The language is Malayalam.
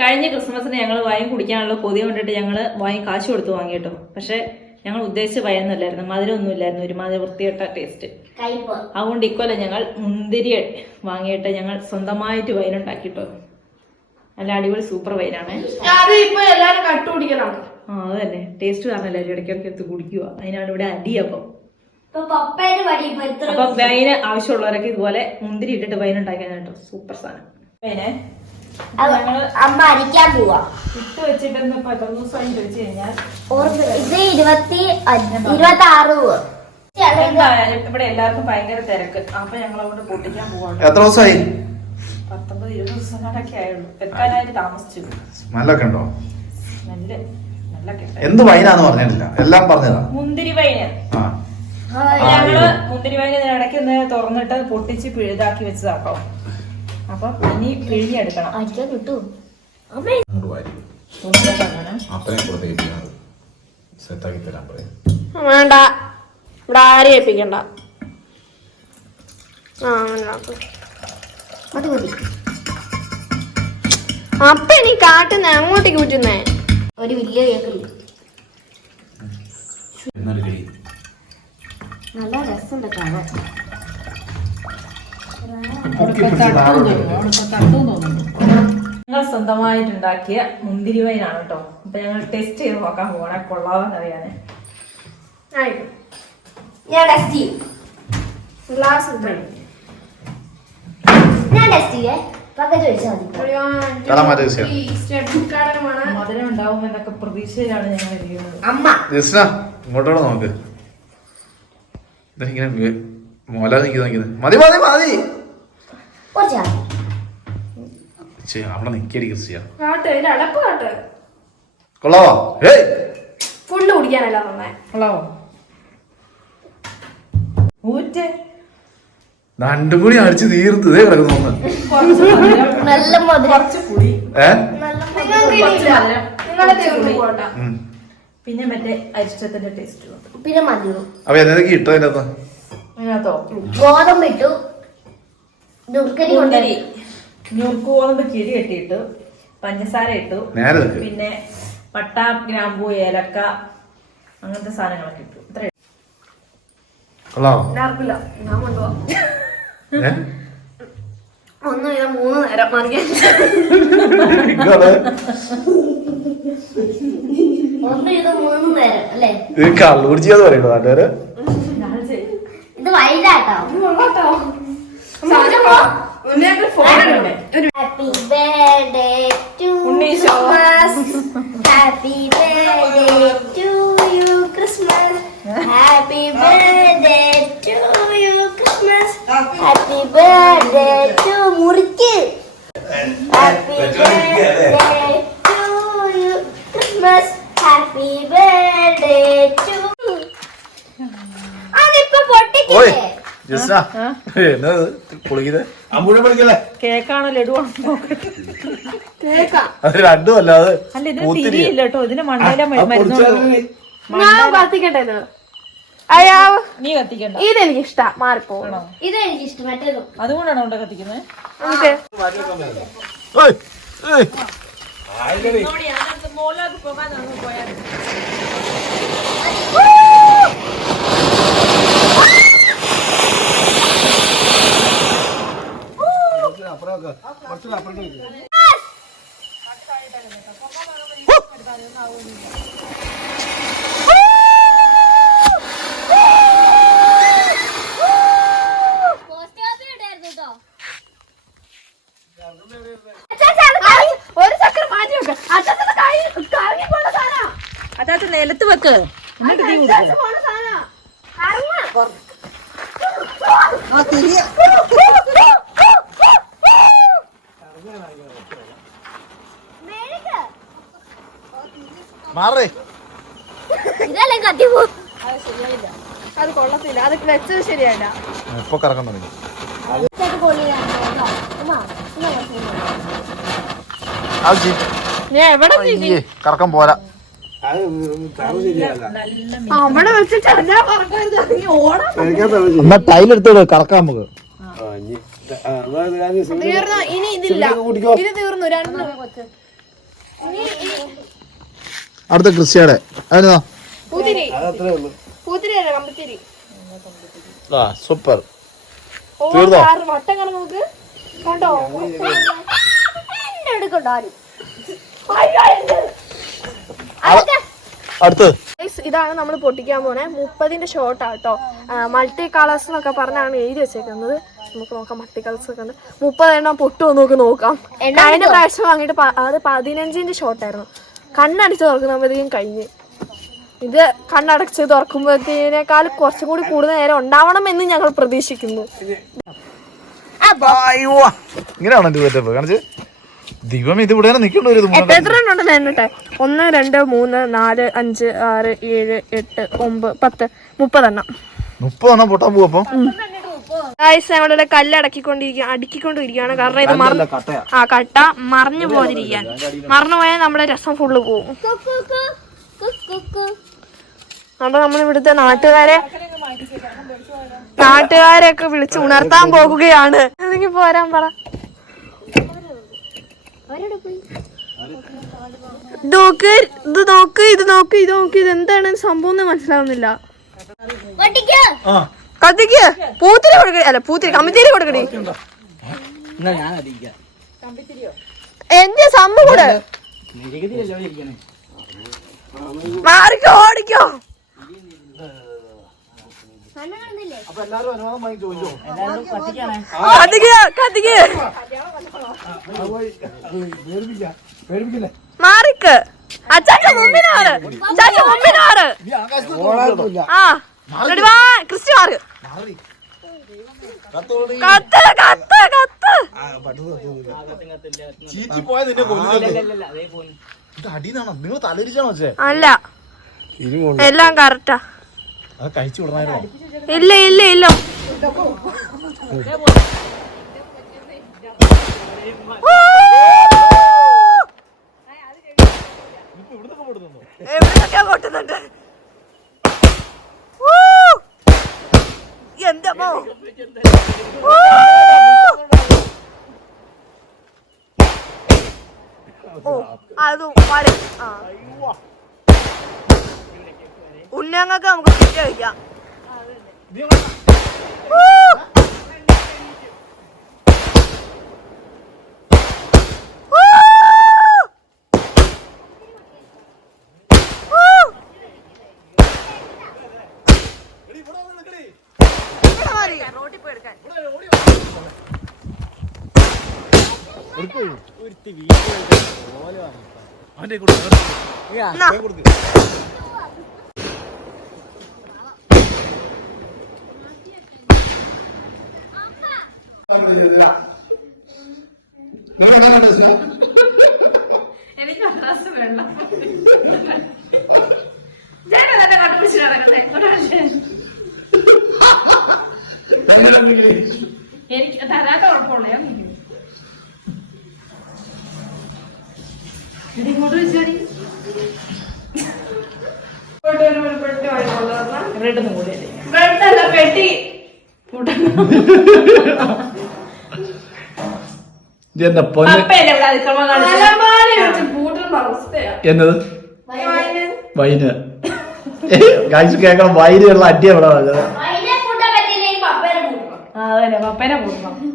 കഴിഞ്ഞ ക്രിസ്മസിന് ഞങ്ങൾ വൈൻ കുടിക്കാനുള്ള കൊതി കൊണ്ടിട്ട് ഞങ്ങൾ വൈൻ കാശ് കൊടുത്ത് വാങ്ങി കേട്ടോ. പക്ഷെ ഞങ്ങൾ ഉദ്ദേശിച്ച വൈനൊന്നുമില്ലായിരുന്നു, മധുരമൊന്നും ഇല്ലായിരുന്നു, ഒരുമാതിരി വൃത്തികെട്ട ടേസ്റ്റ്. അതുകൊണ്ട് ഇക്കൊല്ലം ഞങ്ങൾ മുന്തിരി വാങ്ങിയിട്ട് ഞങ്ങൾ സ്വന്തമായിട്ട് വൈൻ ഉണ്ടാക്കിട്ടോ. നല്ല അടിപൊളി സൂപ്പർ വൈനാണ്. ആ അത് തന്നെ, ടേസ്റ്റ് കാരണം എല്ലാവരും ഇടയ്ക്കിടയ്ക്ക് എടുത്ത് കുടിക്കുക. അതിനാണ് ഇവിടെ അടിയപ്പം. അപ്പൊ വൈന് ആവശ്യമുള്ളവരൊക്കെ ഇതുപോലെ മുന്തിരി ഇട്ടിട്ട് വൈൻ ഉണ്ടാക്കാൻ കേട്ടോ. സൂപ്പർ സാധനം. വൈനെ അമ്മ അരിക്കാൻ പോവാ. ഇട്ട് വെച്ചിട്ട് എത്ര ദിവസമായി വെച്ച് കഴിഞ്ഞാൽ ഇത് 26. എന്തായാലും ഇവിടെ എല്ലാവർക്കും ഭയങ്കര തിരക്ക്. അപ്പൊ ഞങ്ങൾ അവിടെ പൊട്ടിക്കാൻ പോവാണ്. എത്ര ദിവസമായി? 19-20 ദിവസങ്ങളൊക്കെ ആയുള്ളൂ. വെക്കാനായിട്ട് താമസിച്ചു. സ്മെല്ലൊക്കെ ഉണ്ടോ? നല്ല എന്ത് വൈനാന്ന് പറഞ്ഞിട്ടില്ല, എല്ലാം പറഞ്ഞതാ. മുന്തിരി വൈന്. ഞങ്ങള് മുന്തിരി വൈന് ഇടയ്ക്ക് തുറന്നിട്ട് പൊട്ടിച്ച് പിഴുതാക്കി വെച്ചതാട്ടോ. അപ്പൊ ഇനി പിഴിഞ്ഞെടുക്കണം. കിട്ടും വേണ്ട, ഇവിടെ ആരെയും ഏൽപ്പിക്കണ്ട. അപ്പൊ നീ കാട്ടുന്ന അങ്ങോട്ടേക്ക് ഊറ്റുന്നേ. ഒരു വലിയ കേക്കില്ല, നല്ല രസമുണ്ട് കാണാൻ. ഞങ്ങൾ സ്വന്തമായിട്ടുണ്ടാക്കിയ മുന്തിരി വൈനാണ് കേട്ടോ. അപ്പൊ ഞങ്ങൾ ടെസ്റ്റ് ചെയ്ത് നോക്കാൻ പോകണേ, കൊള്ളാമെന്ന് അറിയാനേ. ഞാൻ ടെസ്റ്റ് ചെയ്യും. ഞാൻ ടെസ്റ്റ് ചെയ്യേ. പക്കത്ത് വെച്ചാൽ മധുരം ഉണ്ടാവും എന്നൊക്കെ പ്രതീക്ഷയിലാണ് ഞങ്ങൾ ഇരിക്കുന്നത്. അമ്മ ഇങ്ങോട്ടോടെ നോക്ക്. ഇങ്ങനെ മോല നിക്കുന്നത്. മതി മതി മതി, അവിടെ നിക്കടി ക്രിസ്റ്റിയ. കൊള്ളാവോ? ഫുള്ള് കുടിക്കാനല്ല നന്നാ. കൊള്ളാവോ? ഊറ്റ് രണ്ടും കൂടി അടിച്ച് തീർത്ത് ഇതേ കിടക്കുന്നു. നല്ല മധുരം, പിന്നെ മറ്റേ അരിഷ്ടത്തിന്റെ ടേസ്റ്റ്, പിന്നെ മധുരം. അപ്പൊ എന്തൊക്കെ ഇട്ടോ അതിനകത്ത്? അതിനകത്തോ ഗോതമ്പ് ഇട്ടു, ഗോതമ്പ് കിഴി കെട്ടിയിട്ടു, പഞ്ചസാര ഇട്ടു, പിന്നെ പട്ട, ഗ്രാമ്പൂ, ഏലക്ക, അങ്ങനത്തെ സാധനങ്ങളൊക്കെ ഇട്ടു. ഇത്ര ഞാൻ കൊണ്ടുപോവാം. 1 വീതം 3 നേരം മറിയാൻ. 1 വീതം 3 നേരം അല്ലേ? കള്ളു കുടിച്ചാന്ന് പറയണോ നാട്ടുകാര്? ഇത് വൈകിട്ടോ. Happy birthday to happy birthday to you Christmas. Happy birthday to you Christmas. Happy birthday to മുറിക്ക്. Happy birthday to you Christmas. Happy birthday to. അതിപ്പോ പൊട്ടിക്കില്ലേ? കേക്കാണോ ലഡുവാണോ? അത് രണ്ടും അല്ലാതെ അല്ല, ഇതിന് തിരിയില്ല കേട്ടോ. ഇതിന് മണ്ടയിലെ മരുന്ന് കത്തിക്കട്ടെ. നീ കത്തിക്കണ്ട. ഇതെനിക്ക് ഇഷ്ടം. മാറിപ്പോണോ? ഇതെനിക്ക് ഇഷ്ടം. മറ്റേതും അതുകൊണ്ടാണോ കൊണ്ട് കത്തിക്കുന്നത്? ഒരു ചക്കര മാറ്റി വെക്ക. അതായത് നിലത്ത് വെക്ക്, എന്നിട്ട് തീ കൊടുക്കും. മാറേ, ഇതല്ലേ കത്തി പോ. അത് കൊള്ളത്തില്ല, അത് വെച്ചത് ശരിയല്ല. ഇപ്പൊ കറക്കണ്ട. കറക്കം പോരാ. അവിടെ വെച്ചിട്ട് ടൈലെടുത്തോളൂ, കറക്കാം നമുക്ക്. തീർന്നു, ഇനി ഇതില്ല. ഇത് തീർന്നു. അടുത്ത ക്രിസ്ത്യാടെ അതിനാ പൂത്തിരി പൂത്തിരി അല്ല കമ്പത്തിരി. ആ സൂപ്പർ. ഓ തീർന്നോ? വട്ടം കാണാൻ നോക്ക് കണ്ടോ. എടുക്കണ്ടോ ആരും. അടുത്ത് ഇതാണ് നമ്മൾ പൊട്ടിക്കാൻ പോണേ. 30ന്റെ ഷോട്ടാട്ടോ. മൾട്ടി കളേഴ്സ് എന്നൊക്കെ പറഞ്ഞാണ് എഴുതി വെച്ചേക്കുന്നത്. നമുക്ക് നോക്കാം മൾട്ടി കളേഴ്സ് ഒക്കെ ഉണ്ട്. 30 എണ്ണം പൊട്ടുമോ നമുക്ക് നോക്കാം. കഴിഞ്ഞ പ്രാവശ്യം വാങ്ങിയിട്ട് അത് 15ന്റെ ഷോട്ടായിരുന്നു. കണ്ണടച്ച് തുറക്കുമ്പോഴത്തേക്കും കഴിഞ്ഞ്. ഇത് കണ്ണടച്ച് തുറക്കുമ്പോഴത്തേനേക്കാൾ കുറച്ചും കൂടി കൂടുതൽ നേരം ഉണ്ടാവണം എന്ന് ഞങ്ങൾ പ്രതീക്ഷിക്കുന്നു. ഇങ്ങനെയാണോ എന്റെ സെറ്റപ്പ് കാണിച്ച്? ദൈവം ഇത് ഇവിടെ നിൽക്കേണ്ടി വരും. എത്ര എണ്ണം ഉണ്ടെന്ന് എണ്ണട്ടെ. 1 2 3 4 5 6 7 8 9 10 30 എണ്ണം. 30 എണ്ണം പൊട്ടാൻ പോവും. അപ്പം ഞങ്ങളുടെ കല്ല് അടുക്കിക്കൊണ്ടിരിക്കുകയാണ്. കാരണം ഇത് കട്ട മറിഞ്ഞു പോകാതിരിക്കാൻ. മറന്നു പോയാൽ നമ്മുടെ രസം ഫുള്ള് പോകും. അപ്പൊ നമ്മൾ ഇവിടുത്തെ നാട്ടുകാരെയൊക്കെ വിളിച്ച് ഉണർത്താൻ പോകുകയാണ്. അല്ലെങ്കിൽ പോരാൻ പറ. നോക്ക് ഇത് നോക്ക് ഇത് നോക്ക് ഇത് നോക്ക്. ഇത് എന്താണ് സംഭവം എന്ന് മനസ്സിലാവുന്നില്ല. കത്തിക്ക് പൂത്തിരി കൊടുക്കണേ. അല്ല പൂത്തിരി കമ്പിത്തിരി കൊടുക്കണേ. എന്റെ സംഭവം കൂടെ മാറിക്കോ ഓടിക്കോ. കത്തിക്ക് മാറിക്ക്. അച്ചാച്ച മുമ്പിനാറ് ആ ക്രിസ്റ്റി മാറ്. കത്ത് കത്ത് കത്ത്. അല്ല എല്ലാം കറക്റ്റാ. ഇല്ല ഇല്ല ഇല്ല. എവിടെയൊക്കെ പൊട്ടുന്നുണ്ട്. എന്താ അത് ഉന്നങ്ങൾക്ക് നമുക്ക് കിട്ടി കഴിക്കാം. റോട്ടിൽ പോയി എടുക്കാൻ. എനിക്ക് വെള്ളം കണ്ടുപിടിച്ച് നടക്കുന്നത്. എനിക്ക് തരാത്ത കുഴപ്പമുള്ളേ. ഇങ്ങോട്ട് വെച്ചാടി ബ്രെഡല്ല പെട്ടി എന്നത് വൈന് കേൾക്കണം. വൈനുള്ള അടി എവിടെ അതന്നെ പപ്പേനെ കൂട്ടണം.